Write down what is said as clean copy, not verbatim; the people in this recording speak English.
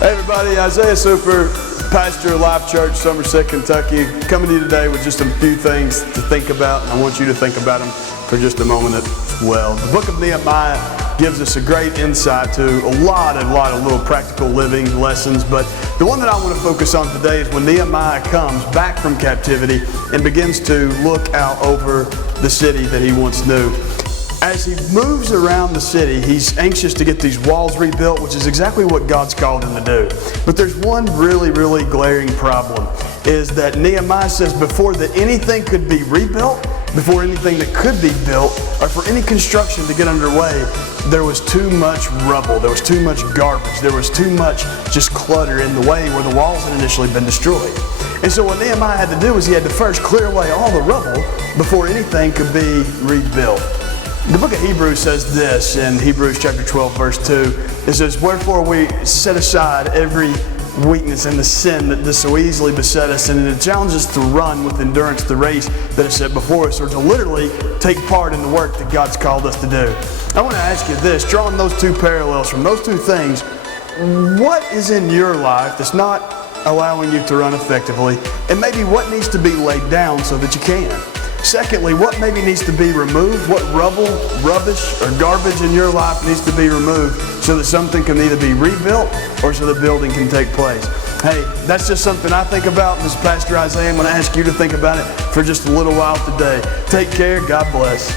Hey everybody, Isaiah Super, pastor of Life Church, Somerset, Kentucky, coming to you today with just a few things to think about, and I want you to think about them for just a moment as well. The book of Nehemiah gives us a great insight to a lot of little practical living lessons, but the one that I want to focus on today is when Nehemiah comes back from captivity and begins to look out over the city that he once knew. As he moves around the city, he's anxious to get these walls rebuilt, which is exactly what God's called him to do. But there's one really glaring problem, is that Nehemiah says before that anything could be rebuilt, before anything that could be built, or for any construction to get underway, there was too much rubble, there was too much garbage, there was too much just clutter in the way where the walls had initially been destroyed. And so what Nehemiah had to do was he had to first clear away all the rubble before anything could be rebuilt. The book of Hebrews says this in Hebrews chapter 12, verse 2. It says, "Wherefore we set aside every weakness and the sin that does so easily beset us, and it challenges us to run with endurance the race that is set before us," or to literally take part in the work that God's called us to do. I want to ask you this, drawing those two parallels from those two things, what is in your life that's not allowing you to run effectively, and maybe what needs to be laid down so that you can? Secondly, what maybe needs to be removed? What rubble, rubbish, or garbage in your life needs to be removed so that something can either be rebuilt or so the building can take place? Hey, that's just something I think about. This is Pastor Isaiah. I'm going to ask you to think about it for just a little while today. Take care. God bless.